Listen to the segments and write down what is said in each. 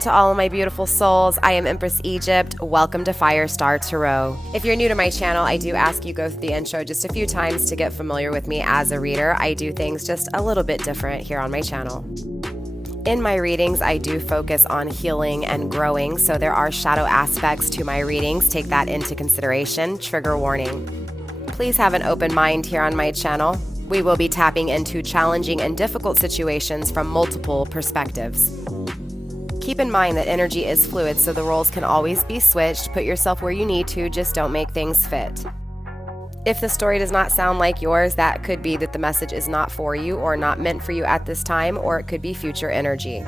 to all of my beautiful souls. I am Empress Egypt. Welcome to FireStar Tarot. If you're new to my channel, I do ask you go through the intro just a few times to get familiar with me as a reader. I do things just a little bit different here on my channel. In my readings, I do focus on healing and growing, so there are shadow aspects to my readings. Take that into consideration. Trigger warning. Please have an open mind here on my channel. We will be tapping into challenging and difficult situations from multiple perspectives. Keep in mind that energy is fluid, so the roles can always be switched. Put yourself where you need to, just don't make things fit. If the story does not sound like yours, that could be that the message is not for you or not meant for you at this time, or it could be future energy.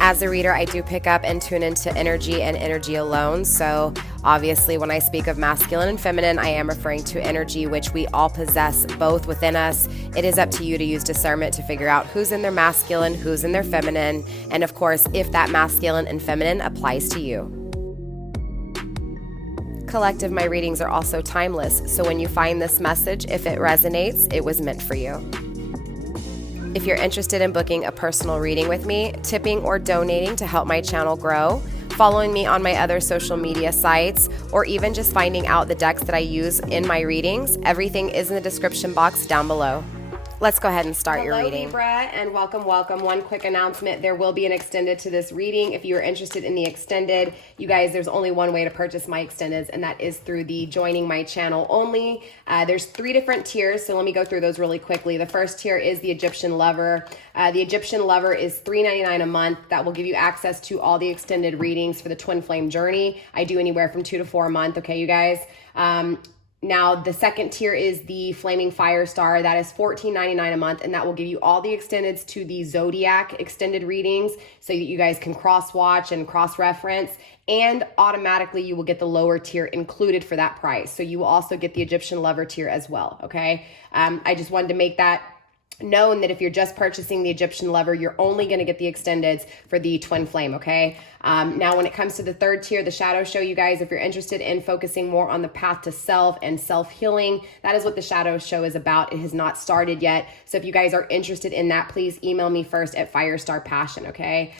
As a reader, I do pick up and tune into energy and energy alone. So obviously when I speak of masculine and feminine, I am referring to energy, which we all possess both within us. It is up to you to use discernment to figure out who's in their masculine, who's in their feminine, and of course, if that masculine and feminine applies to you. Collective, my readings are also timeless. So when you find this message, if it resonates, it was meant for you. If you're interested in booking a personal reading with me, tipping or donating to help my channel grow, following me on my other social media sites, or even just finding out the decks that I use in my readings, everything is in the description box down below. Let's go ahead and start your reading. Hello, Libra, and welcome. One quick announcement. There will be an extended to this reading. If you are interested in the extended, you guys, there's only one way to purchase my extendeds, and that is through the joining my channel only. There's 3 different tiers, so let me go through those really quickly. The first tier is the Egyptian Lover. The Egyptian Lover is $3.99 a month. That will give you access to all the extended readings for the Twin Flame journey. I do anywhere from 2 to 4 a month, okay, you guys? Now, the second tier is the Flaming Firestar. That is $14.99 a month, and that will give you all the extendeds to the Zodiac extended readings so that you guys can cross-watch and cross-reference, and automatically you will get the lower tier included for that price. So you will also get the Egyptian Lover tier as well, okay? I just wanted to make that known that if you're just purchasing the Egyptian Lover, you're only going to get the extendeds for the Twin Flame, okay? Now, when it comes to the third tier, the Shadow Show, you guys, if you're interested in focusing more on the path to self and self-healing, that is what the Shadow Show is about. It has not started yet. So if you guys are interested in that, please email me first at FireStarPassion, okay?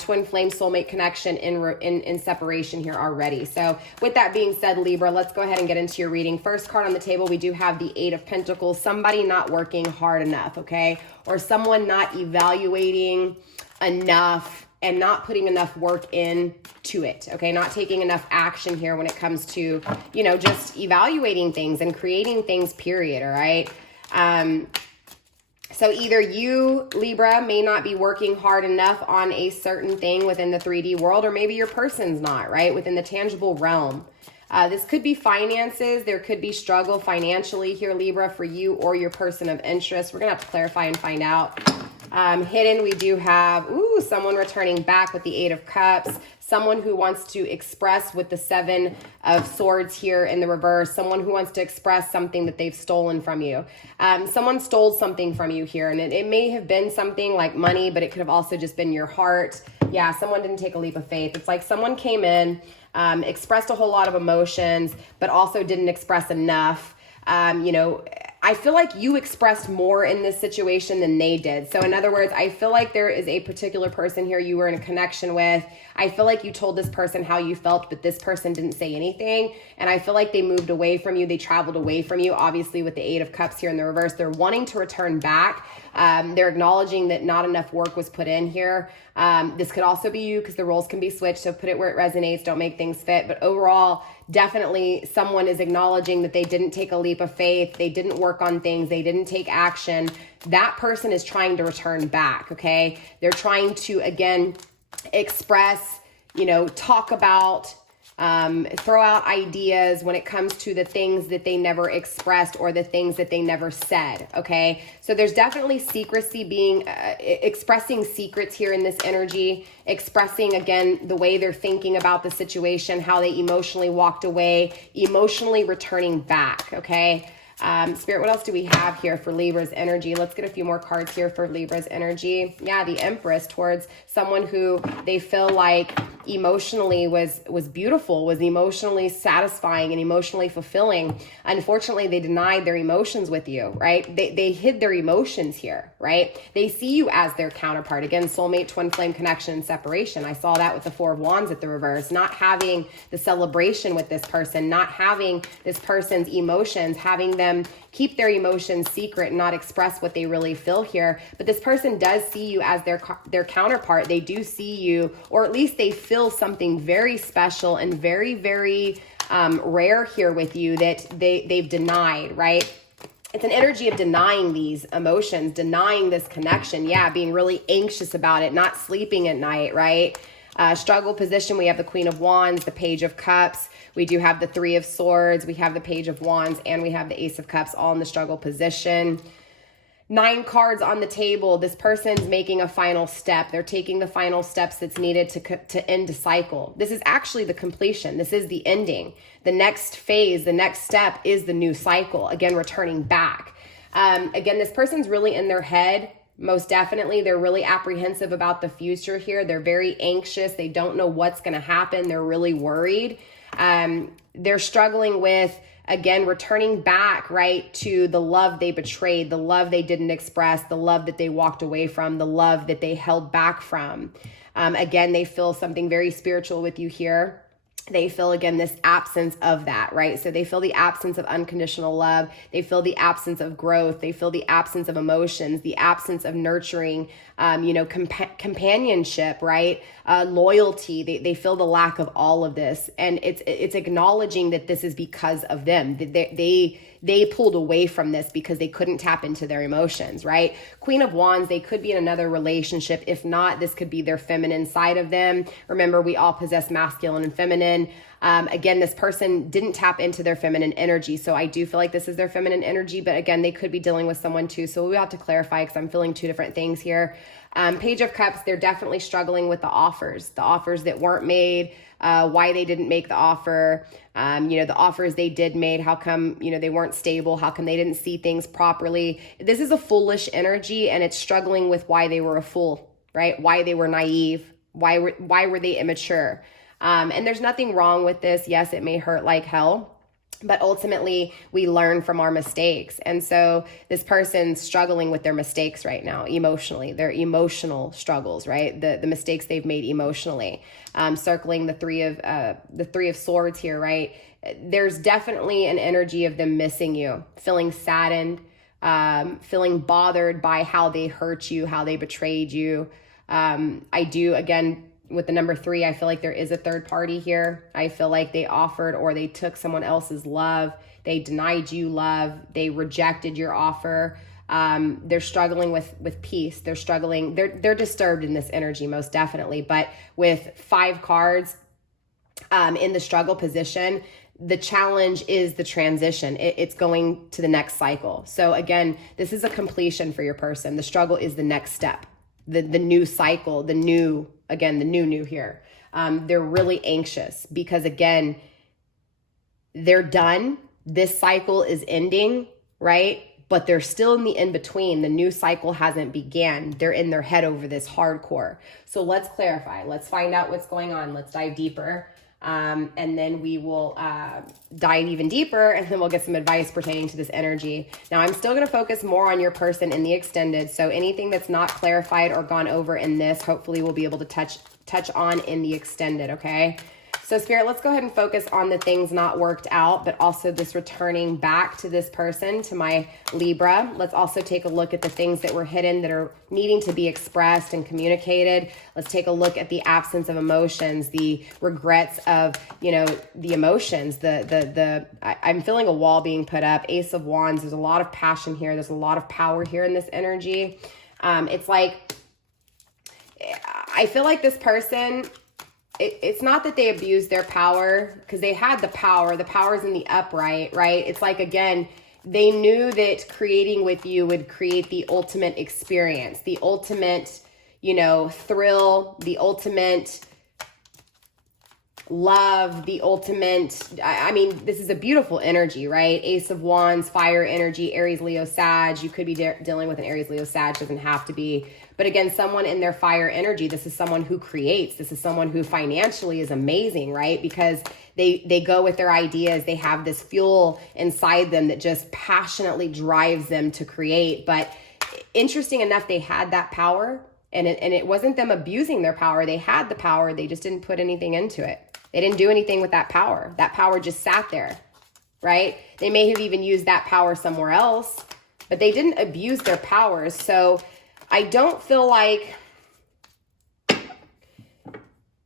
Twin Flame soulmate connection in separation here already. So with that being said, Libra, let's go ahead and get into your reading. First card on the table, we do have the 8 of Pentacles, somebody not working hard enough, okay? Or someone not evaluating enough and not putting enough work into it, okay? Not taking enough action here when it comes to, you know, just evaluating things and creating things, period, all right? So either you, Libra, may not be working hard enough on a certain thing within the 3D world, or maybe your person's not, right? Within the tangible realm. This could be finances. There could be struggle financially here, Libra, for you or your person of interest. We're going to have to clarify and find out. Hidden, we do have, someone returning back with the 8 of Cups. Someone who wants to express with the 7 of Swords here in the reverse. Someone who wants to express something that they've stolen from you. Someone stole something from you here, and it may have been something like money, but it could have also just been your heart. Yeah, someone didn't take a leap of faith. It's like someone came in, expressed a whole lot of emotions, but also didn't express enough. You know, I feel like you expressed more in this situation than they did. So in other words, I feel like there is a particular person here you were in a connection with. I feel like you told this person how you felt, but this person didn't say anything. And I feel like they moved away from you. They traveled away from you. Obviously with the 8 of Cups here in the reverse, they're wanting to return back. They're acknowledging that not enough work was put in here. This could also be you because the roles can be switched. So put it where it resonates. Don't make things fit. But overall, definitely someone is acknowledging that they didn't take a leap of faith. They didn't work on things. They didn't take action. That person is trying to return back. Okay. They're trying to, again, express, you know, talk about, throw out ideas when it comes to the things that they never expressed or the things that they never said, okay? So there's definitely secrecy being, expressing secrets here in this energy, expressing, again, the way they're thinking about the situation, how they emotionally walked away, emotionally returning back, okay? Spirit, what else do we have here for Libra's energy? Let's get a few more cards here for Libra's energy. Yeah, the Empress, towards someone who they feel like, emotionally was beautiful, was emotionally satisfying and emotionally fulfilling. Unfortunately, they denied their emotions with you, right? They hid their emotions here, right? They see you as their counterpart. Again, soulmate, twin flame connection, and separation. I saw that with the Four of Wands at the reverse, not having the celebration with this person, not having this person's emotions, having them keep their emotions secret and not express what they really feel here. But this person does see you as their counterpart. They do see you, or at least they feel something very special and very, very rare here with you that they've denied, right? It's an energy of denying these emotions, denying this connection. Yeah, being really anxious about it, not sleeping at night, right? Struggle position, we have the Queen of Wands, the Page of Cups. We do have the Three of Swords. We have the Page of Wands, and we have the Ace of Cups all in the struggle position. 9 cards on the table. This person's making a final step. They're taking the final steps that's needed to end a cycle. This is actually the completion. This is the ending. The next phase, the next step is the new cycle. Again, returning back. Again, this person's really in their head. Most definitely, they're really apprehensive about the future here. They're very anxious. They don't know what's going to happen. They're really worried. They're struggling with, again, returning back, right, to the love they betrayed, the love they didn't express, the love that they walked away from, the love that they held back from. Again, they feel something very spiritual with you here. They feel, again, this absence of that, right? So they feel the absence of unconditional love. They feel the absence of growth. They feel the absence of emotions, the absence of nurturing, companionship, right? Loyalty. They feel the lack of all of this. And it's acknowledging that this is because of them. They pulled away from this because they couldn't tap into their emotions, right? Queen of Wands, they could be in another relationship. If not, this could be their feminine side of them. Remember, we all possess masculine and feminine. Again, this person didn't tap into their feminine energy. So I do feel like this is their feminine energy, but again, they could be dealing with someone too. So we have to clarify because I'm feeling 2 different things here. Page of Cups, they're definitely struggling with the offers that weren't made, why they didn't make the offer, the offers they did made, how come, they weren't stable, how come they didn't see things properly. This is a foolish energy, and it's struggling with why they were a fool, right? Why they were naive, why were they immature? And there's nothing wrong with this. Yes, it may hurt like hell, but ultimately we learn from our mistakes. And so this person's struggling with their mistakes right now, emotionally, their emotional struggles, right? The mistakes they've made emotionally. Circling the three of Swords here, right? There's definitely an energy of them missing you, feeling saddened, feeling bothered by how they hurt you, how they betrayed you. I do, again, with the number 3, I feel like there is a third party here. I feel like they offered or they took someone else's love. They denied you love. They rejected your offer. They're struggling with peace. They're struggling. They're disturbed in this energy, most definitely. But with 5 cards in the struggle position, the challenge is the transition. It's going to the next cycle. So again, this is a completion for your person. The struggle is the next step, the new cycle, the new here. They're really anxious because, again, they're done. This cycle is ending, right? But they're still in the in-between. The new cycle hasn't began. They're in their head over this hardcore. So let's clarify. Let's find out what's going on. Let's dive deeper. And then we will dive even deeper, and then we'll get some advice pertaining to this energy. Now, I'm still going to focus more on your person in the extended. So anything that's not clarified or gone over in this, hopefully we'll be able to touch on in the extended, okay? So Spirit, let's go ahead and focus on the things not worked out, but also this returning back to this person, to my Libra. Let's also take a look at the things that were hidden that are needing to be expressed and communicated. Let's take a look at the absence of emotions, the regrets of, the emotions, I'm feeling a wall being put up. Ace of Wands, there's a lot of passion here. There's a lot of power here in this energy. It's like, I feel like this person, it's not that they abused their power, because they had the power. The power's in the upright, right? It's like, again, they knew that creating with you would create the ultimate experience, the ultimate, thrill, the ultimate love, the ultimate. I mean, this is a beautiful energy, right? Ace of Wands, fire energy, Aries, Leo, Sag. You could be dealing with an Aries, Leo, Sag, doesn't have to be. But again, someone in their fire energy, this is someone who creates. This is someone who financially is amazing, right? Because they go with their ideas. They have this fuel inside them that just passionately drives them to create. But interesting enough, they had that power, and it wasn't them abusing their power. They had the power. They just didn't put anything into it. They didn't do anything with that power. That power just sat there, right? They may have even used that power somewhere else, but they didn't abuse their powers. So I don't feel like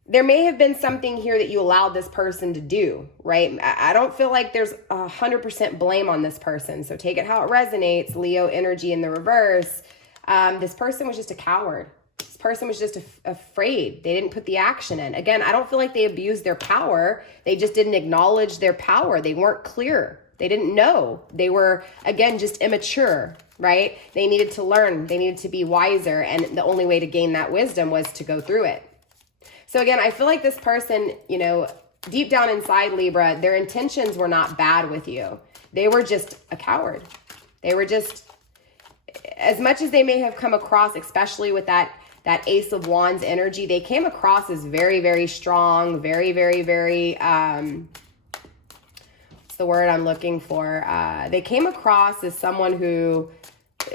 there may have been something here that you allowed this person to do, right? I don't feel like there's 100% blame on this person. So take it how it resonates. Leo energy in the reverse. This person was just a coward. This person was just afraid. They didn't put the action in. Again, I don't feel like they abused their power. They just didn't acknowledge their power. They weren't clear. They didn't know. They were, again, just immature, right? They needed to learn. They needed to be wiser. And the only way to gain that wisdom was to go through it. So again, I feel like this person, you know, deep down inside, Libra, their intentions were not bad with you. They were just a coward. They were just, as much as they may have come across, especially with that Ace of Wands energy, they came across as very, very strong, very, very, very, what's the word I'm looking for? They came across as someone who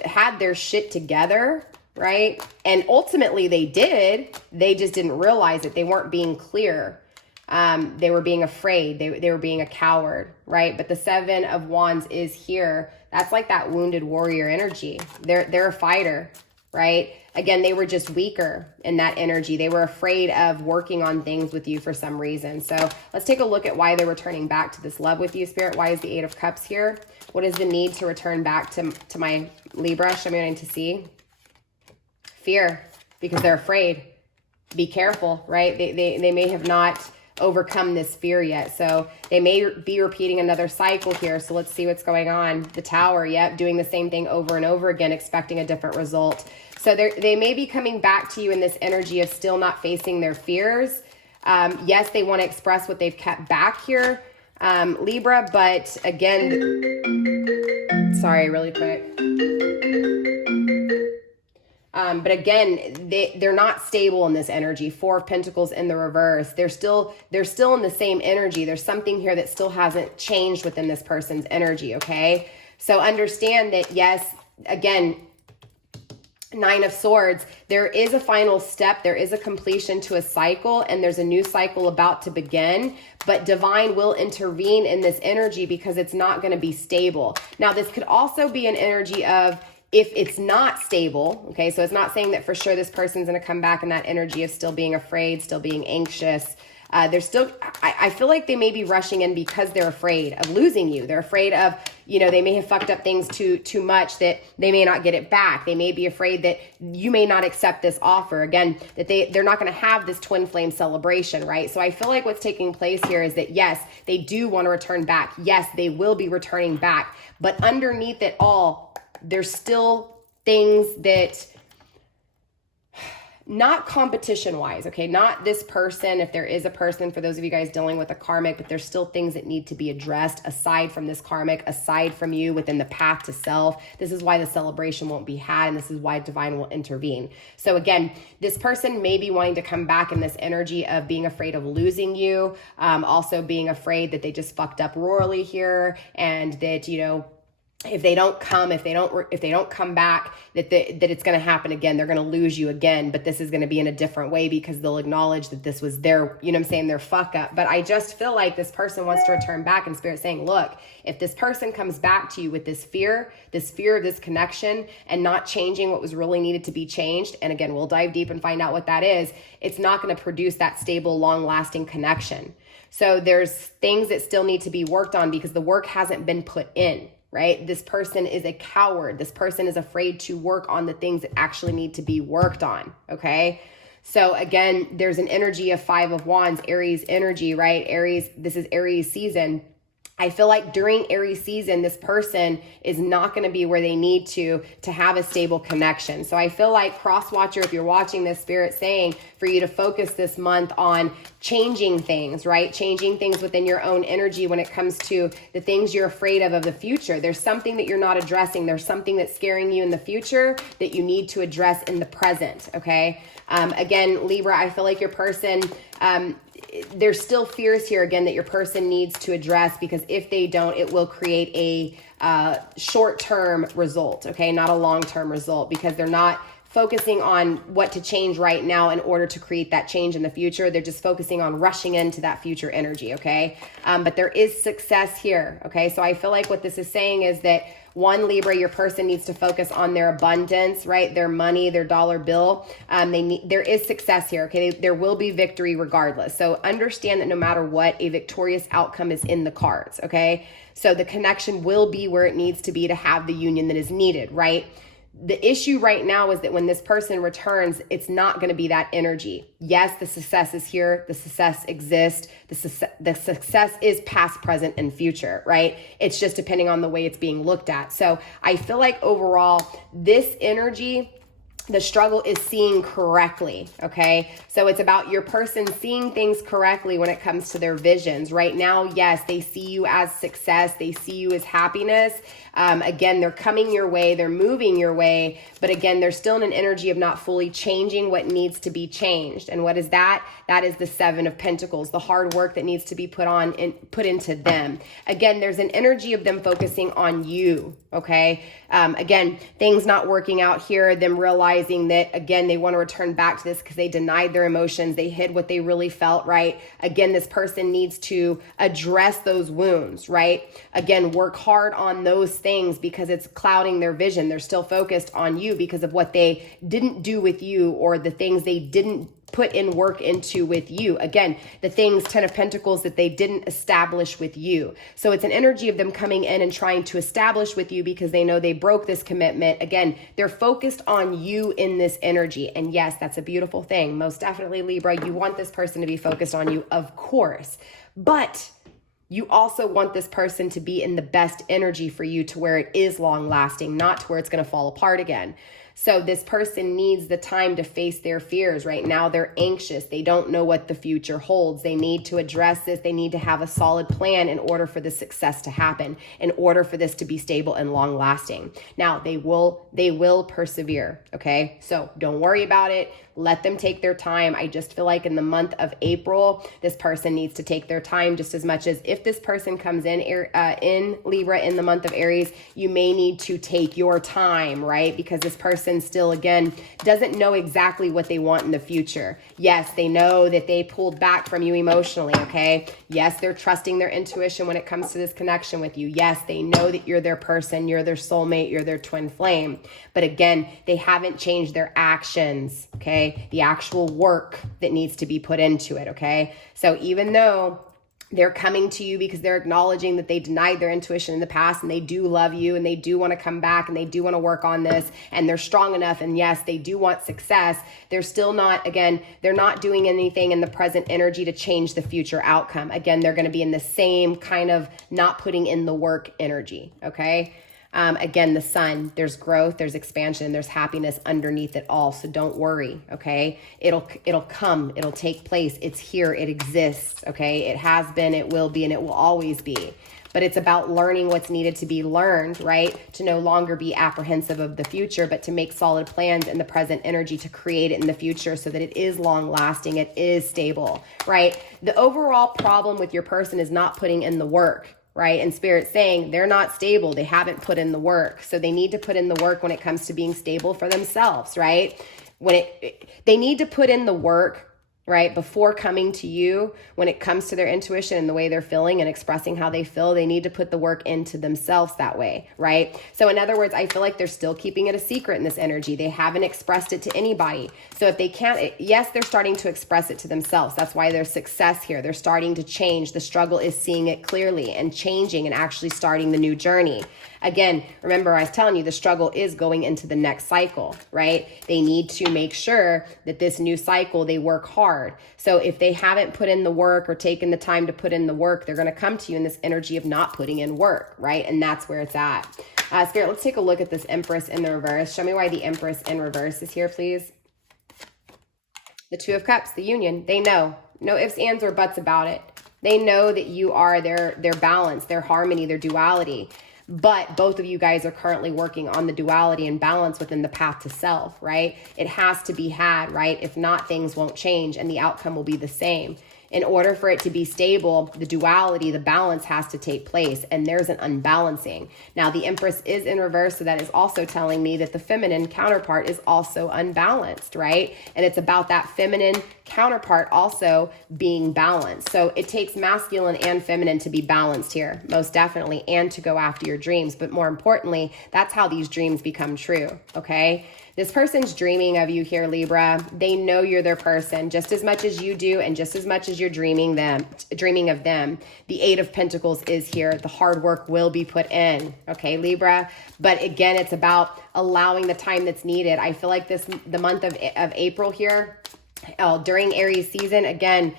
had their shit together, right? And ultimately they did. They just didn't realize it. They weren't being clear. They were being afraid. They were being a coward, right? But the Seven of Wands is here. That's like that wounded warrior energy. They're a fighter, right? Again, they were just weaker in that energy. They were afraid of working on things with you for some reason. So let's take a look at why they're returning back to this love with you, Spirit. Why is the Eight of Cups here? What is the need to return back to my Libra? Show me what I need to see. Fear, because they're afraid. Be careful, right? They may have not overcome this fear yet. So they may be repeating another cycle here. So let's see what's going on. The Tower, yep, doing the same thing over and over again, expecting a different result. So they may be coming back to you in this energy of still not facing their fears. Yes, they want to express what they've kept back here, Libra, but again, sorry, really quick. But again, they're not stable in this energy. Four of Pentacles in the reverse. They're still in the same energy. There's something here that still hasn't changed within this person's energy, okay? So understand that, yes, again, Nine of Swords, there is a final step. There is a completion to a cycle, and there's a new cycle about to begin. But Divine will intervene in this energy because it's not going to be stable. Now, this could also be an energy of, if it's not stable, okay, so it's not saying that for sure this person's going to come back in that energy of still being afraid, still being anxious. They're still, I feel like they may be rushing in because they're afraid of losing you. They're afraid of, you know, they may have fucked up things too much that they may not get it back. They may be afraid that you may not accept this offer. Again, that they're not going to have this twin flame celebration, right? So I feel like what's taking place here is that, yes, they do want to return back. Yes, they will be returning back. But underneath it all, there's still things that, not competition wise, okay, not this person, if there is a person, for those of you guys dealing with a karmic, but there's still things that need to be addressed aside from this karmic, aside from you within the path to self. This is why the celebration won't be had, and this is why Divine will intervene. So again, this person may be wanting to come back in this energy of being afraid of losing you, also being afraid that they just fucked up royally here, and that, you know, if they don't come back, that it's going to happen again. They're going to lose you again, but this is going to be in a different way because they'll acknowledge that this was their, you know what I'm saying, their fuck up. But I just feel like this person wants to return back, and Spirit saying, look, if this person comes back to you with this fear of this connection and not changing what was really needed to be changed, and again, we'll dive deep and find out what that is, it's not going to produce that stable, long-lasting connection. So there's things that still need to be worked on because the work hasn't been put in. Right? This person is a coward. This person is afraid to work on the things that actually need to be worked on. Okay. So again, there's an energy of Five of Wands, Aries energy, right? Aries, this is Aries season. I feel like during Aries season, this person is not going to be where they need to have a stable connection. So I feel like cross watcher, if you're watching this, Spirit saying for you to focus this month on changing things, right? Changing things within your own energy when it comes to the things you're afraid of the future. There's something that you're not addressing. There's something that's scaring you in the future that you need to address in the present, okay? Again, Libra, I feel like your person, there's still fears here again that your person needs to address, because if they don't, it will create a short-term result, okay? Not a long-term result, because they're not focusing on what to change right now in order to create that change in the future. They're just focusing on rushing into that future energy, okay? But there is success here, okay? So I feel like what this is saying is that one, Libra, your person needs to focus on their abundance, right? Their money, their dollar bill. There is success here, okay? There will be victory regardless. So understand that no matter what, a victorious outcome is in the cards, okay? So the connection will be where it needs to be to have the union that is needed, right? The issue right now is that when this person returns, it's not going to be that energy. Yes, the success is here. The success exists. The success is past, present, and future, right? It's just depending on the way it's being looked at. So I feel like overall, this energy, the struggle is seeing correctly, okay? So it's about your person seeing things correctly when it comes to their visions. Right now, yes, they see you as success. They see you as happiness. Again, they're coming your way. They're moving your way. But again, they're still in an energy of not fully changing what needs to be changed. And what is that? That is the Seven of Pentacles, the hard work that needs to be put into them. Again, there's an energy of them focusing on you, okay? Again, things not working out here, them realizing that, again, they want to return back to this because they denied their emotions. They hid what they really felt, right? Again, this person needs to address those wounds, right? Again, work hard on those things because it's clouding their vision. They're still focused on you because of what they didn't do with you, or the things they didn't put in work into with you. Again, the things, Ten of Pentacles, that they didn't establish with you. So it's an energy of them coming in and trying to establish with you because they know they broke this commitment. Again, they're focused on you in this energy. And yes, that's a beautiful thing. Most definitely, Libra, you want this person to be focused on you, of course. But you also want this person to be in the best energy for you, to where it is long lasting, not to where it's going to fall apart again. So this person needs the time to face their fears. Right now, they're anxious. They don't know what the future holds. They need to address this. They need to have a solid plan in order for the success to happen, in order for this to be stable and long lasting. Now, they will persevere, okay? So don't worry about it. Let them take their time. I just feel like in the month of April, this person needs to take their time just as much as if this person comes in Libra in the month of Aries, you may need to take your time, right? Because this person still, again, doesn't know exactly what they want in the future. Yes, they know that they pulled back from you emotionally, okay? Yes, they're trusting their intuition when it comes to this connection with you. Yes, they know that you're their person, you're their soulmate, you're their twin flame. But again, they haven't changed their actions, okay? The actual work that needs to be put into it, okay? So even though they're coming to you because they're acknowledging that they denied their intuition in the past, and they do love you, and they do want to come back, and they do want to work on this, and they're strong enough, and yes, they do want success, they're still not, again, they're not doing anything in the present energy to change the future outcome. Again, they're going to be in the same kind of not putting in the work energy, okay? Again, the sun, there's growth, there's expansion, there's happiness underneath it all. So don't worry, okay? It'll come, it'll take place. It's here, it exists, okay? It has been, it will be, and it will always be. But it's about learning what's needed to be learned, right? To no longer be apprehensive of the future, but to make solid plans in the present energy to create it in the future so that it is long lasting, it is stable, right? The overall problem with your person is not putting in the work, right? And Spirit's saying they're not stable. They haven't put in the work. So they need to put in the work when it comes to being stable for themselves, right? They need to put in the work, right? Before coming to you, when it comes to their intuition and the way they're feeling and expressing how they feel, they need to put the work into themselves that way, right? So in other words, I feel like they're still keeping it a secret in this energy. They haven't expressed it to anybody. So if they can't, yes, they're starting to express it to themselves. That's why there's success here. They're starting to change. The struggle is seeing it clearly and changing and actually starting the new journey. Again, remember I was telling you the struggle is going into the next cycle, right? They need to make sure that this new cycle, they work hard. hard. So if they haven't put in the work or taken the time to put in the work, they're going to come to you in this energy of not putting in work, right? And that's where it's at. Spirit, let's take a look at this Empress in the reverse. Show me why the Empress in reverse is here, please. The Two of Cups, the union. They know. No ifs, ands, or buts about it. They know that you are their balance, their harmony, their duality. But both of you guys are currently working on the duality and balance within the path to self, right? It has to be had, right? If not, things won't change and the outcome will be the same. In order for it to be stable, the duality, the balance has to take place, and there's an unbalancing. Now, the Empress is in reverse, so that is also telling me that the feminine counterpart is also unbalanced, right? And it's about that feminine counterpart also being balanced. So it takes masculine and feminine to be balanced here, most definitely, and to go after your dreams. But more importantly, that's how these dreams become true, okay? This person's dreaming of you here, Libra. They know you're their person just as much as you do, and just as much as you're dreaming of them. The Eight of Pentacles is here. The hard work will be put in, okay, Libra? But again, it's about allowing the time that's needed. I feel like the month of April here, during Aries season, again,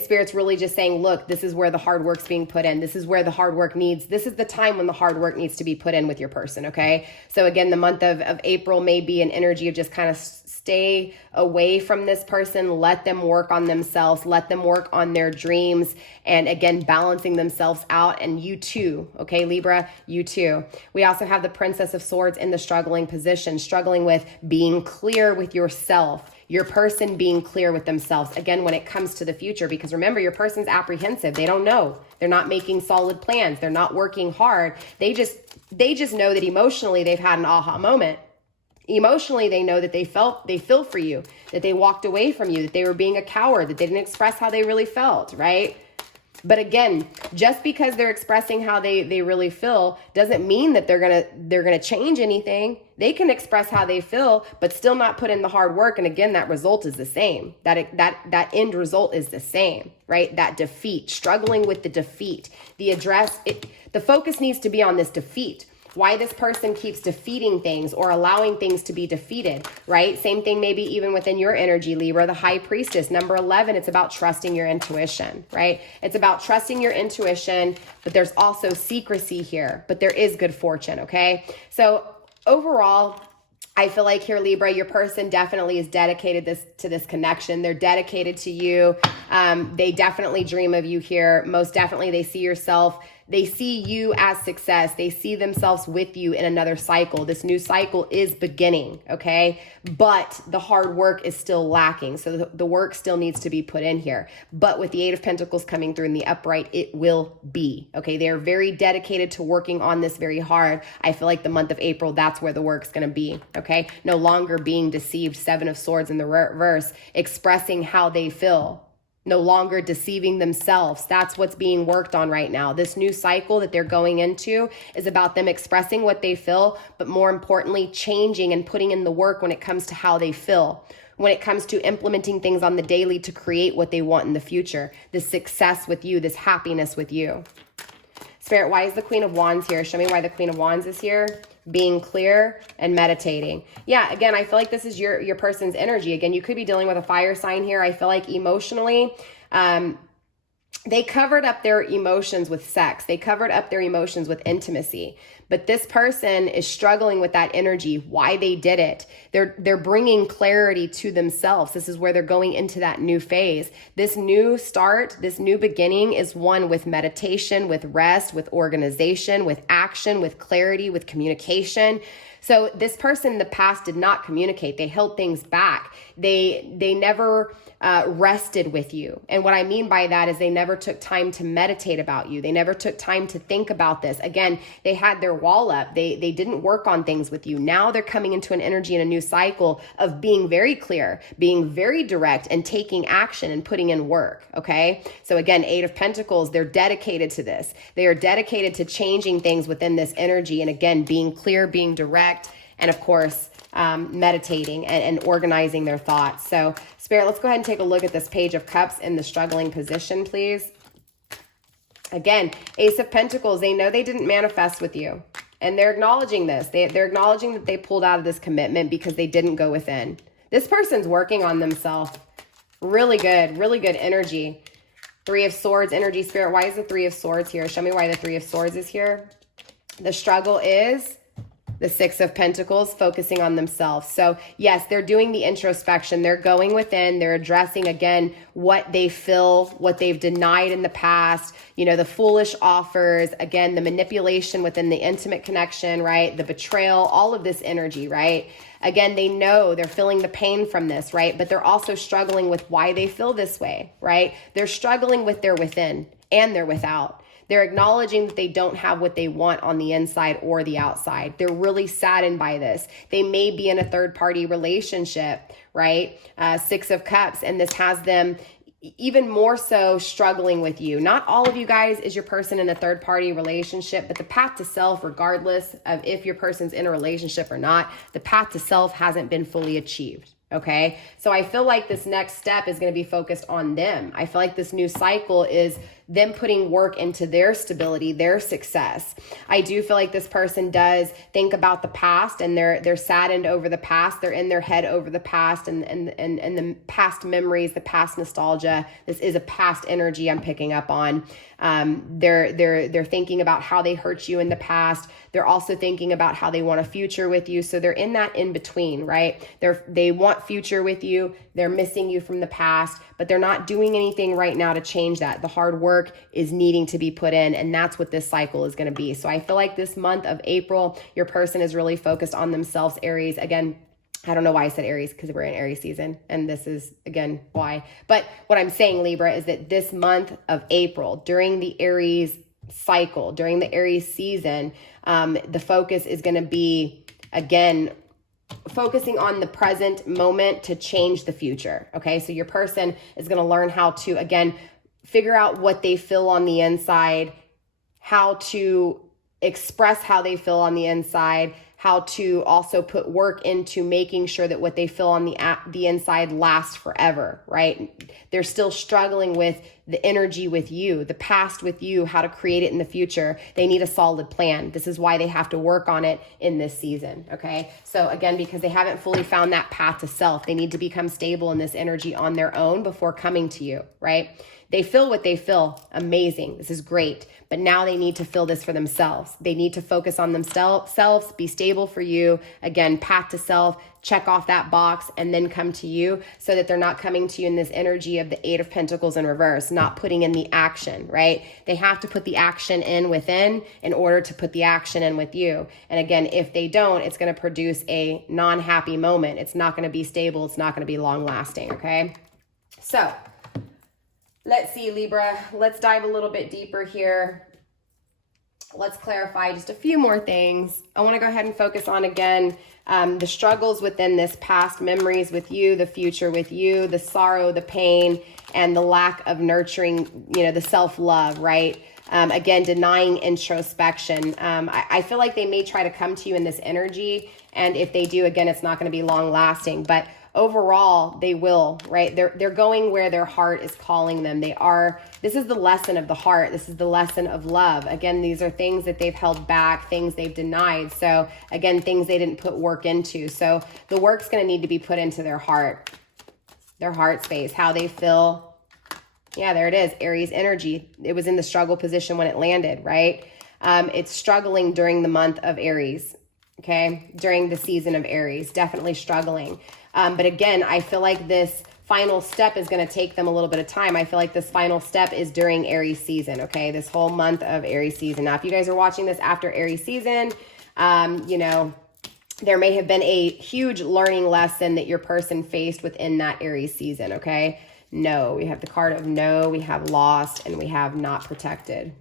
Spirit's really just saying, look, this is where the hard work's being put in. This is where the hard work this is the time when the hard work needs to be put in with your person, okay? So again, the month of April may be an energy of just kind of stay away from this person, let them work on themselves, let them work on their dreams, and again, balancing themselves out, and you too, okay, Libra, you too. We also have the Princess of Swords in the struggling position, struggling with being clear with yourself, your person being clear with themselves, again, when it comes to the future, because remember, your person's apprehensive. They don't know. They're not making solid plans. They're not working hard. They just know that emotionally they've had an aha moment. Emotionally, they know that they feel for you, that they walked away from you, that they were being a coward, that they didn't express how they really felt, right? But again, just because they're expressing how they really feel doesn't mean that they're gonna change anything. They can express how they feel, but still not put in the hard work. And again, that result is the same. That end result is the same, right? That defeat, struggling with the defeat. The focus needs to be on this defeat. Why this person keeps defeating things or allowing things to be defeated, right? Same thing maybe even within your energy, Libra, the High Priestess. Number 11, it's about trusting your intuition, right? It's about trusting your intuition, but there's also secrecy here, but there is good fortune, okay? So overall, I feel like here, Libra, your person definitely is dedicated to this connection. They're dedicated to you. They definitely dream of you here. Most definitely, they see you as success. They see themselves with you in another cycle. This new cycle is beginning, okay? But the hard work is still lacking. So the work still needs to be put in here. But with the Eight of Pentacles coming through in the upright, it will be, okay? They are very dedicated to working on this very hard. I feel like the month of April, that's where the work's going to be, okay? No longer being deceived, Seven of Swords in the reverse, expressing how they feel. No longer deceiving themselves. That's what's being worked on right now. This new cycle that they're going into is about them expressing what they feel, but more importantly, changing and putting in the work when it comes to how they feel, when it comes to implementing things on the daily to create what they want in the future, this success with you, this happiness with you. Spirit, why is the Queen of Wands here? Show me why the Queen of Wands is here. Being clear and meditating. Yeah, again, I feel like this is your person's energy. Again, you could be dealing with a fire sign here. I feel like emotionally, they covered up their emotions with sex. They covered up their emotions with intimacy. But this person is struggling with that energy, why they did it. They're bringing clarity to themselves. This is where they're going into that new phase. This new start, this new beginning is one with meditation, with rest, with organization, with action, with clarity, with communication. So this person in the past did not communicate. They held things back. They never rested with you. And what I mean by that is they never took time to meditate about you. They never took time to think about this. Again, they had their wall up. They didn't work on things with you. Now they're coming into an energy and a new cycle of being very clear, being very direct, and taking action and putting in work, okay? So again, Eight of Pentacles, they're dedicated to this. They are dedicated to changing things within this energy. And again, being clear, being direct, and of course, meditating and organizing their thoughts. So Spirit, let's go ahead and take a look at this Page of Cups in the struggling position, please. Again, Ace of Pentacles, they know they didn't manifest with you. And they're acknowledging this. They're acknowledging that they pulled out of this commitment because they didn't go within. This person's working on themselves. Really good energy. Three of Swords, energy, spirit. Why is the Three of Swords here? Show me why the Three of Swords is here. The struggle is the Six of Pentacles, focusing on themselves. So yes, they're doing the introspection. They're going within. They're addressing, again, what they feel, what they've denied in the past, you know, the foolish offers, again, the manipulation within the intimate connection, right? The betrayal, all of this energy, right? Again, they know they're feeling the pain from this, right? But they're also struggling with why they feel this way, right? They're struggling with their within and their without. They're acknowledging that they don't have what they want on the inside or the outside. They're really saddened by this. They may be in a third-party relationship, right? Six of Cups, and this has them even more so struggling with you. Not all of you guys is your person in a third-party relationship, but the path to self, regardless of if your person's in a relationship or not, the path to self hasn't been fully achieved. Okay, so I feel like this next step is going to be focused on them. I feel like this new cycle is them putting work into their stability, their success. I do feel like this person does think about the past, and they're saddened over the past. They're in their head over the past and the past memories, the past nostalgia. This is a past energy I'm picking up on. They're thinking about how they hurt you in the past. They're also thinking about how they want a future with you. So they're in that in between, right? They want future with you. They're missing you from the past, but they're not doing anything right now to change that. The hard work is needing to be put in, and that's what this cycle is going to be. So I feel like this month of April, your person is really focused on themselves, Aries. Again, I don't know why I said Aries, because we're in Aries season, and this is, again, why. But what I'm saying, Libra, is that this month of April, during the Aries cycle, during the Aries season, the focus is going to be, again, focusing on the present moment to change the future. Okay, so your person is going to learn how to, again, figure out what they feel on the inside, how to express how they feel on the inside, how to also put work into making sure that what they feel on the inside lasts forever, right? They're still struggling with the energy with you, the past with you, how to create it in the future. They need a solid plan. This is why they have to work on it in this season, okay? So again, because they haven't fully found that path to self, they need to become stable in this energy on their own before coming to you, right? They feel what they feel. Amazing. This is great. But now they need to feel this for themselves. They need to focus on themselves, be stable for you. Again, path to self, check off that box, and then come to you, so that they're not coming to you in this energy of the Eight of Pentacles in reverse, not putting in the action, right? They have to put the action in within in order to put the action in with you. And again, if they don't, it's going to produce a non-happy moment. It's not going to be stable. It's not going to be long lasting, okay? So let's see, Libra. Let's dive a little bit deeper here. Let's clarify just a few more things. I want to go ahead and focus on, again, the struggles within this past, memories with you, the future with you, the sorrow, the pain, and the lack of nurturing, you know, the self-love, right? Again, denying introspection. I feel like they may try to come to you in this energy, and if they do, again, it's not going to be long lasting, but overall they will, right? They're going where their heart is calling them. This is the lesson of the heart. This is the lesson of love. Again, these are things that they've held back, things they've denied. So again, things they didn't put work into. So the work's going to need to be put into their heart space, how they feel. Yeah, there it is. Aries energy. It was in the struggle position when it landed, right? It's struggling during the month of Aries. Okay. During the season of Aries, definitely struggling. But again, I feel like this final step is going to take them a little bit of time. I feel like this final step is during Aries season, okay? This whole month of Aries season. Now, if you guys are watching this after Aries season, you know, there may have been a huge learning lesson that your person faced within that Aries season, okay? No, we have the card of no, we have lost, and we have not protected.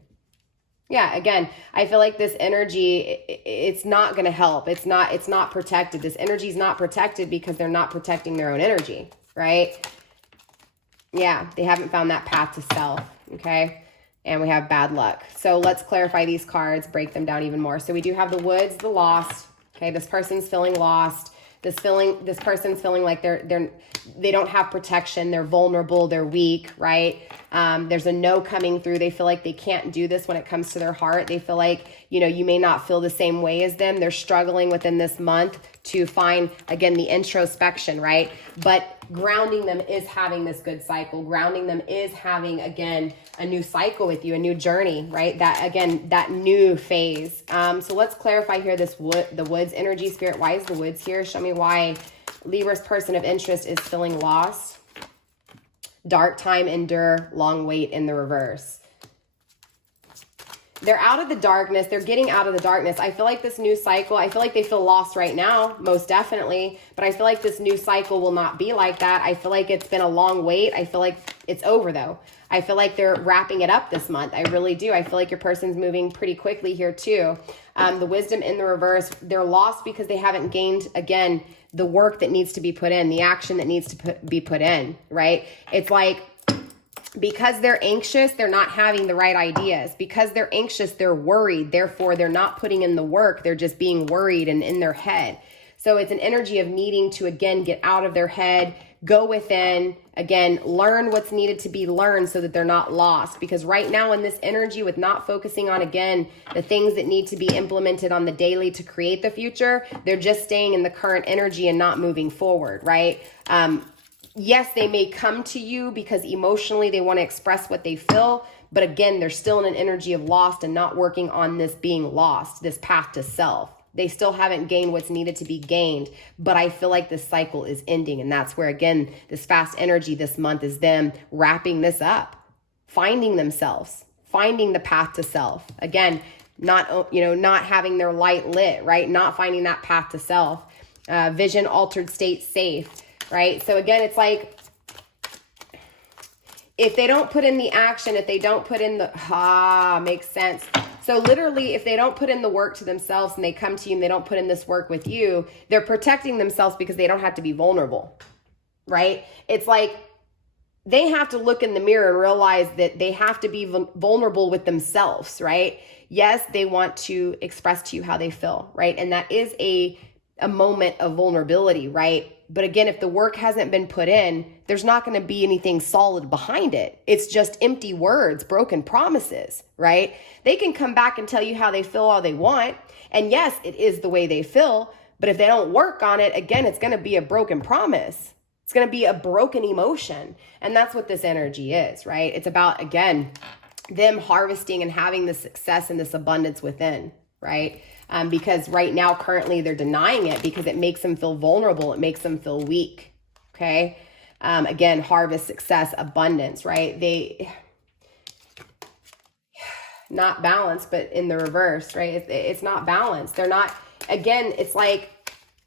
Yeah, again, I feel like this energy, it's not going to help. It's not protected. This energy is not protected because they're not protecting their own energy, right? Yeah, they haven't found that path to self, okay? And we have bad luck. So let's clarify these cards, break them down even more. So we do have the Woods, the lost, okay? This person's feeling lost. This person's feeling like they don't have protection. They're vulnerable. They're weak, right? There's a no coming through. They feel like they can't do this when it comes to their heart. They feel like, you may not feel the same way as them. They're struggling within this month to find, again, the introspection, right? But grounding them is having this good cycle. Grounding them is having, again, a new cycle with you, a new journey, right? That, again, that new phase. So let's clarify here the woods energy, Spirit. Why is the woods here? Show me why Libra's person of interest is feeling lost. Dark time, endure, long wait in the reverse. They're out of the darkness. They're getting out of the darkness. I feel like this new cycle, I feel like they feel lost right now, most definitely. But I feel like this new cycle will not be like that. I feel like it's been a long wait. I feel like it's over though. I feel like they're wrapping it up this month. I really do. I feel like your person's moving pretty quickly here too. The wisdom in the reverse, they're lost because they haven't gained, again, the work that needs to be put in, the action that needs to be put in, right? It's like, because they're anxious, they're not having the right ideas. Because they're anxious, they're worried. Therefore, they're not putting in the work. They're just being worried and in their head. So it's an energy of needing to, again, get out of their head, go within, again, learn what's needed to be learned so that they're not lost. Because right now in this energy with not focusing on, again, the things that need to be implemented on the daily to create the future, they're just staying in the current energy and not moving forward, right? Yes, they may come to you because emotionally they want to express what they feel. But again, they're still in an energy of lost and not working on this being lost, this path to self. They still haven't gained what's needed to be gained. But I feel like this cycle is ending. And that's where, again, this fast energy this month is them wrapping this up, finding themselves, finding the path to self. Again, not having their light lit, right? Not finding that path to self. Vision, altered state, safe. Right? So again, it's like, if they don't put in the action, if they don't put in the, makes sense. So literally, if they don't put in the work to themselves and they come to you and they don't put in this work with you, they're protecting themselves because they don't have to be vulnerable, right? It's like, they have to look in the mirror and realize that they have to be vulnerable with themselves, right? Yes, they want to express to you how they feel, right? And that is a moment of vulnerability, right? But again, if the work hasn't been put in, there's not going to be anything solid behind it. It's just empty words, broken promises, right? They can come back and tell you how they feel all they want. And yes, it is the way they feel. But if they don't work on it, again, it's going to be a broken promise. It's going to be a broken emotion. And that's what this energy is, right? It's about, again, them harvesting and having the success and this abundance within, right? Because right now, currently, they're denying it because it makes them feel vulnerable. It makes them feel weak. Okay. Again, harvest, success, abundance, right? They not balanced, but in the reverse, right? It's not balanced. They're not, again, it's like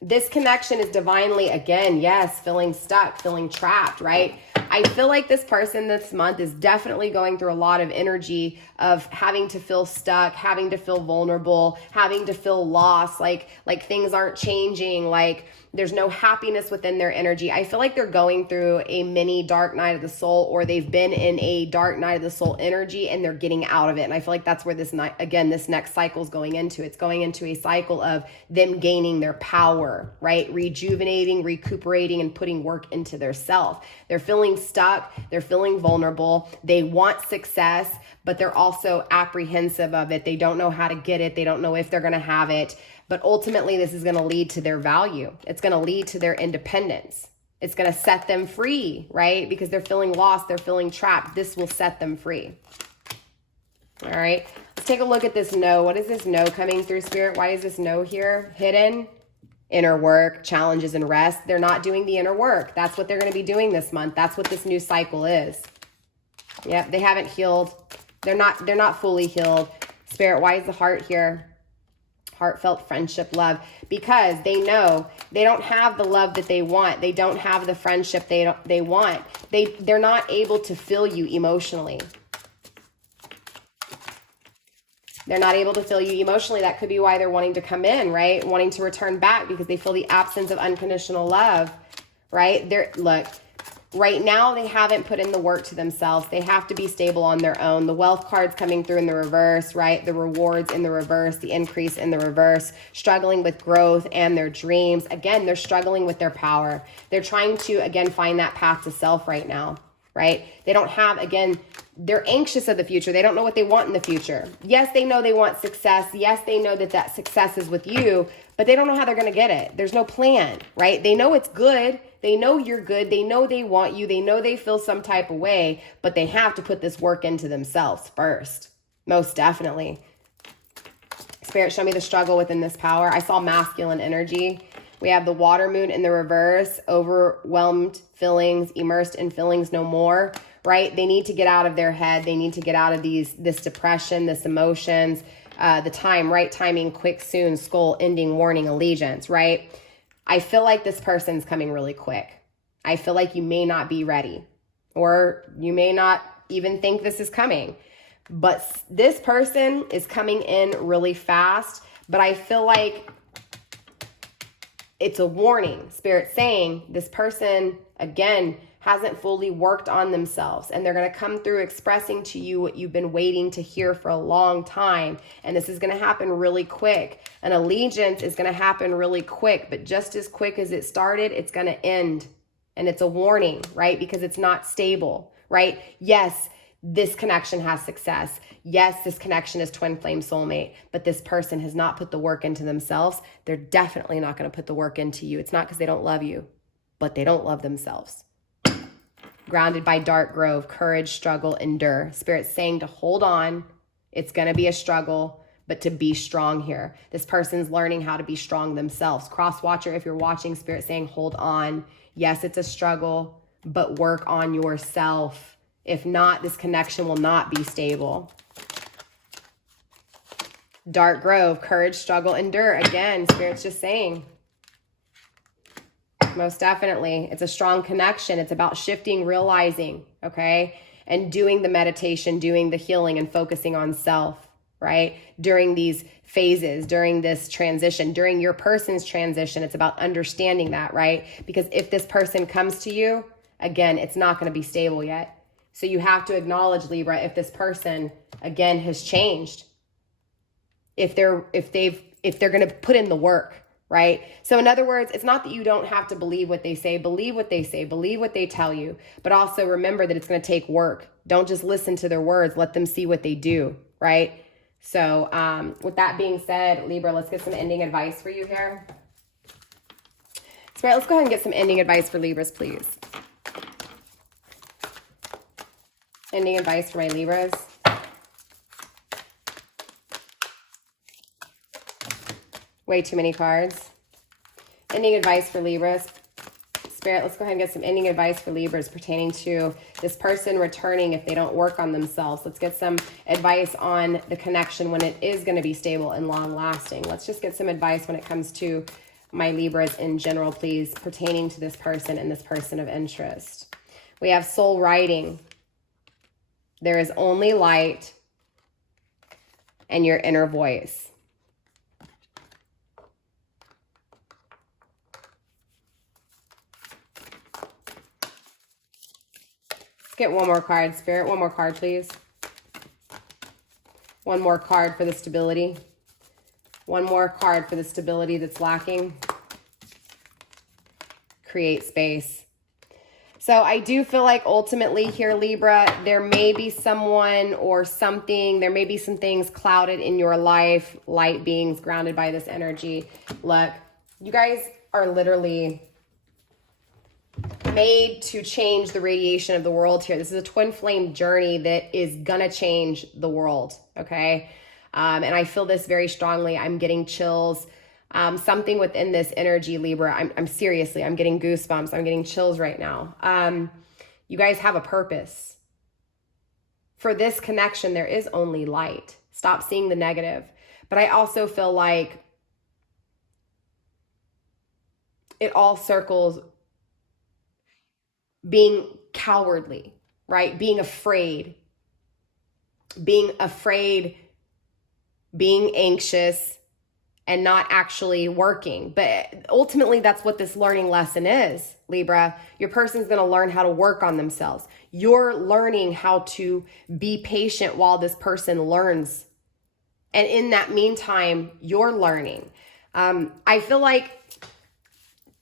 this connection is divinely, again, yes, feeling stuck, feeling trapped, right? I feel like this person this month is definitely going through a lot of energy of having to feel stuck, having to feel vulnerable, having to feel lost, like things aren't changing, like there's no happiness within their energy. I feel like they're going through a mini dark night of the soul, or they've been in a dark night of the soul energy and they're getting out of it. And I feel like that's where this night, again, this next cycle is going into. It's going into a cycle of them gaining their power, right? Rejuvenating, recuperating, and putting work into their self. They're feeling stuck. They're feeling vulnerable. They want success, but they're also apprehensive of it. They don't know how to get it. They don't know if they're going to have it. But ultimately, this is going to lead to their value. It's going to lead to their independence. It's going to set them free, right? Because they're feeling lost. They're feeling trapped. This will set them free. All right. Let's take a look at this no. What is this no coming through, Spirit? Why is this no here? Hidden, inner work, challenges, and rest. They're not doing the inner work. That's what they're going to be doing this month. That's what this new cycle is. Yep. They haven't healed. They're not fully healed. Spirit, why is the heart here? Heartfelt friendship, love, because they know they don't have the love that they want. They don't have the friendship they want. They're not able to fill you emotionally. They're not able to fill you emotionally. That could be why they're wanting to come in, right? Wanting to return back because they feel the absence of unconditional love, right? Look, right now they haven't put in the work to themselves. They have to be stable on their own. The wealth card's coming through in the reverse, right? The rewards in the reverse, the increase in the reverse, struggling with growth and their dreams. Again, they're struggling with their power. They're trying to, again, find that path to self right now, right? They don't have, again, They're anxious of the future. They don't know what they want in the future. Yes, they know they want success. Yes, they know that that success is with you, but they don't know how they're going to get it. There's no plan, right? They know it's good. They know you're good. They know they want you. They know they feel some type of way, but they have to put this work into themselves first. Most definitely. Spirit, show me the struggle within this power. I saw masculine energy. We have the water moon in the reverse, overwhelmed feelings, immersed in feelings no more, right? They need to get out of their head. They need to get out of this depression, this emotions, the time, right timing, quick, soon, skull, ending, warning, allegiance, right? I feel like this person's coming really quick. I feel like you may not be ready, or you may not even think this is coming, but this person is coming in really fast. But I feel like it's a warning. Spirit saying this person, again, hasn't fully worked on themselves, and they're going to come through expressing to you what you've been waiting to hear for a long time. And this is going to happen really quick. An allegiance is going to happen really quick, but just as quick as it started, it's going to end. And it's a warning, right? Because it's not stable, right? Yes, this connection has success. Yes, this connection is twin flame soulmate, but this person has not put the work into themselves. They're definitely not going to put the work into you. It's not because they don't love you, but they don't love themselves. Grounded by dark grove, courage, struggle, endure. Spirit's saying to hold on. It's going to be a struggle, but to be strong here. This person's learning how to be strong themselves. Cross watcher, if you're watching, Spirit saying hold on. Yes, it's a struggle, but work on yourself. If not, this connection will not be stable. Dark grove, courage, struggle, endure. Again, Spirit's just saying. Most definitely. It's a strong connection. It's about shifting, realizing, okay? And doing the meditation, doing the healing, and focusing on self, right? During these phases, during this transition, during your person's transition, it's about understanding that, right? Because if this person comes to you, again, it's not going to be stable yet. So you have to acknowledge, Libra, if this person, again, has changed. If they're going to put in the work. Right? So in other words, it's not that you don't have to believe what they say, believe what they say, believe what they tell you, but also remember that it's going to take work. Don't just listen to their words, let them see what they do, right? So with that being said, Libra, let's get some ending advice for you here. Spirit, let's go ahead and get some ending advice for Libras, please. Ending advice for my Libras. Way too many cards. Ending advice for Libras. Spirit, let's go ahead and get some ending advice for Libras pertaining to this person returning if they don't work on themselves. Let's get some advice on the connection when it is going to be stable and long lasting. Let's just get some advice when it comes to my Libras in general, please, pertaining to this person and this person of interest. We have soul writing. There is only light and your inner voice. Get one more card, Spirit. One more card, please. One more card for the stability. One more card for the stability that's lacking. Create space. So I do feel like ultimately here, Libra, there may be someone or something, there may be some things clouded in your life, light beings grounded by this energy. Look, you guys are literally made to change the radiation of the world here. This is a twin flame journey that is gonna change the world, okay? And I feel this very strongly. I'm getting chills. Something within this energy, Libra, I'm seriously, I'm getting goosebumps. I'm getting chills right now. You guys have a purpose. For this connection, there is only light. Stop seeing the negative. But I also feel like it all circles being cowardly, right? Being afraid, being anxious, and not actually working. But ultimately, that's what this learning lesson is, Libra. Your person's going to learn how to work on themselves. You're learning how to be patient while this person learns. And in that meantime, you're learning. I feel like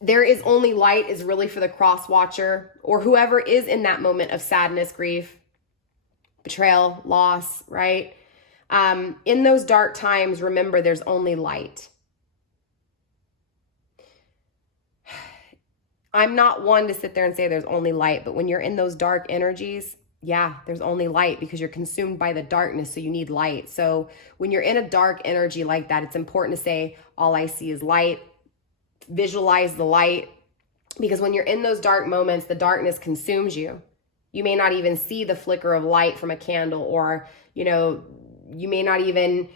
there is only light is really for the cross watcher or whoever is in that moment of sadness, grief. betrayal, loss, right? In those dark times, remember there's only light. I'm not one to sit there and say there's only light, but when you're in those dark energies, yeah, there's only light because you're consumed by the darkness, so you need light. So when you're in a dark energy like that, it's important to say, all I see is light. Visualize the light, because when you're in those dark moments, the darkness consumes you. You may not even see the flicker of light from a candle, or, you know, you may not even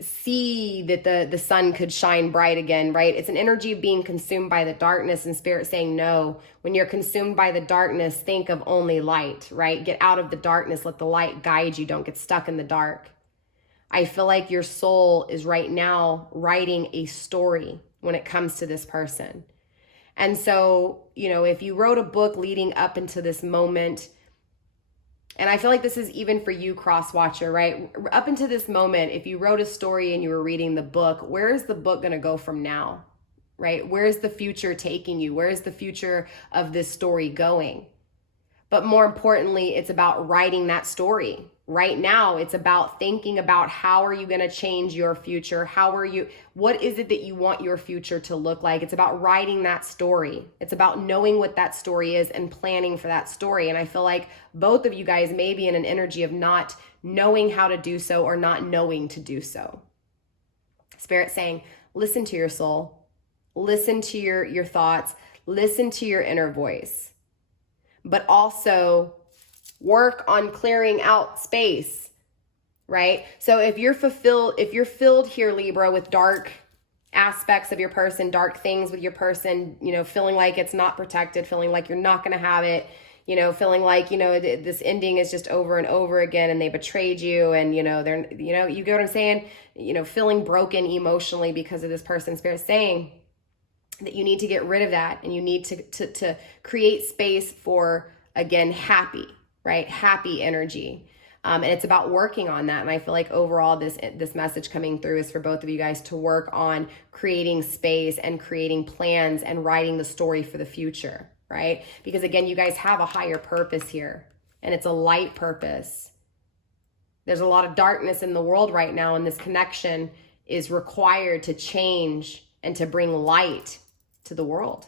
see that the sun could shine bright again, right? It's an energy of being consumed by the darkness, and Spirit saying, no, when you're consumed by the darkness, think of only light, right? Get out of the darkness, let the light guide you, don't get stuck in the dark. I feel like your soul is right now writing a story when it comes to this person. And so, you know, if you wrote a book leading up into this moment, and I feel like this is even for you, cross-watcher, right? Up into this moment, if you wrote a story and you were reading the book, where is the book going to go from now, right? Where is the future taking you? Where is the future of this story going? But more importantly, it's about writing that story. Right now, it's about thinking about how are you going to change your future? What is it that you want your future to look like? It's about writing that story. It's about knowing what that story is and planning for that story. And I feel like both of you guys may be in an energy of not knowing how to do so or not knowing to do so. Spirit saying, listen to your soul, listen to your thoughts, listen to your inner voice, but also work on clearing out space, right? So if you're filled here, Libra, with dark aspects of your person, dark things with your person, you know, feeling like it's not protected, feeling like you're not going to have it, you know, feeling like, you know, this ending is just over and over again and they betrayed you and, you know, they're, you know, you get what I'm saying? You know, feeling broken emotionally because of this person. Spirit saying that you need to get rid of that and you need to create space for, again, happy, right? Happy energy. And it's about working on that. And I feel like overall this message coming through is for both of you guys to work on creating space and creating plans and writing the story for the future, right? Because again, you guys have a higher purpose here and it's a light purpose. There's a lot of darkness in the world right now, and this connection is required to change and to bring light to the world.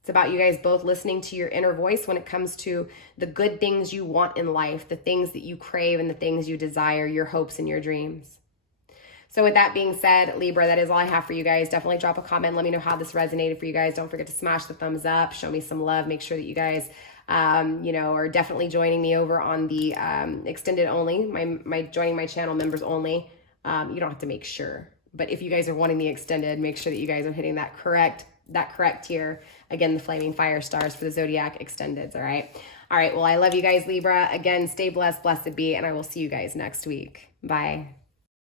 It's about you guys both listening to your inner voice when it comes to the good things you want in life, the things that you crave and the things you desire, your hopes and your dreams. So with that being said, Libra, that is all I have for you guys. Definitely drop a comment. Let me know how this resonated for you guys. Don't forget to smash the thumbs up. Show me some love. Make sure that you guys, you know, are definitely joining me over on the extended only, my joining my channel members only. You don't have to make sure. But if you guys are wanting the extended, make sure that you guys are hitting that correct tier. Again, the flaming fire stars for the zodiac extendeds. All right. Well, I love you guys, Libra. Again, stay blessed, blessed be, and I will see you guys next week. Bye.